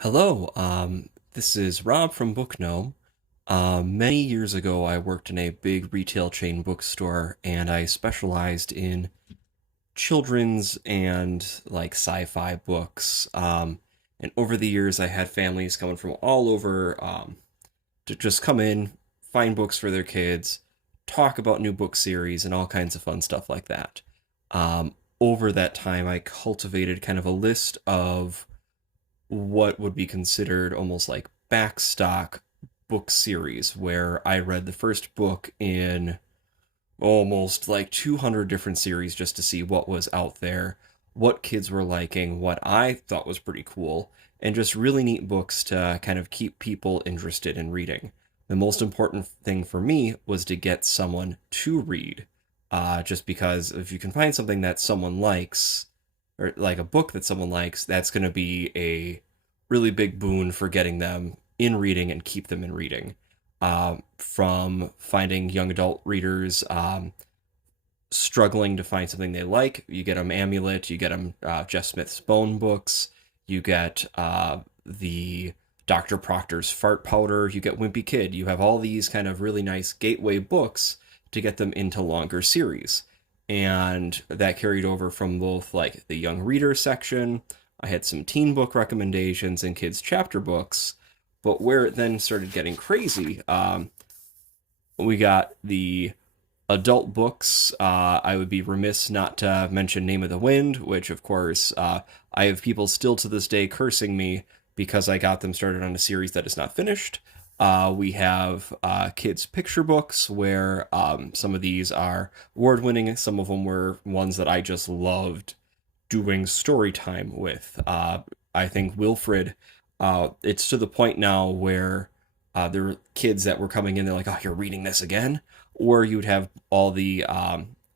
Hello, this is Rob from Book Gnome. Many years ago, I worked in a big retail chain bookstore, and I specialized in children's and like sci-fi books. And over the years, I had families coming from all over to just come in, find books for their kids, talk about new book series, and all kinds of fun stuff like that. Over that time, I cultivated kind of a list of what would be considered almost like backstock book series where I read the first book in almost like 200 different series just to see what was out there, what kids were liking, what I thought was pretty cool, and just really neat books to kind of keep people interested in reading. The most important thing for me was to get someone to read, just because if you can find something that someone likes, or like a book that someone likes, that's going to be a really big boon for getting them in reading and keep them in reading. From finding young adult readers struggling to find something they like, you get them Amulet, you get them Jeff Smith's Bone books, you get the Dr. Proctor's Fart Powder, you get Wimpy Kid. You have all these kind of really nice gateway books to get them into longer series. And that carried over from both like the young reader section. I had some teen book recommendations and kids chapter books, but where it then started getting crazy, we got the adult books. I would be remiss not to mention Name of the Wind, which of course I have people still to this day cursing me because I got them started on a series that is not finished. We have kids' picture books where some of these are award winning. Some of them were ones that I just loved doing story time with. I think Wilfred, it's to the point now where there are kids that were coming in, they're like, oh, you're reading this again? Or you'd have all the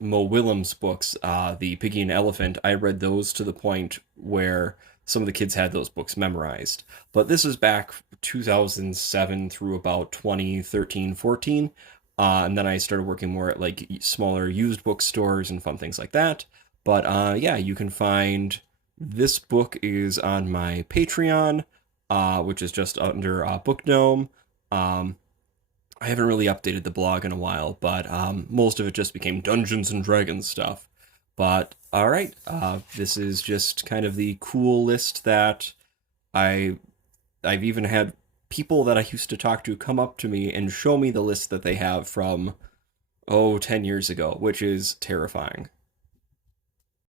Mo Willems books, the Piggy and Elephant. I read those to the point where some of the kids had those books memorized. But this is back 2007 through about 2013, 14. And then I started working more at like smaller used bookstores and fun things like that. But yeah, you can find this book is on my Patreon, which is just under Book Gnome. Um, I haven't really updated the blog in a while, but most of it just became Dungeons and Dragons stuff. But all right, this is just kind of the cool list that I I've even had people that I used to talk to come up to me and show me the list that they have from 10 years ago, which is terrifying.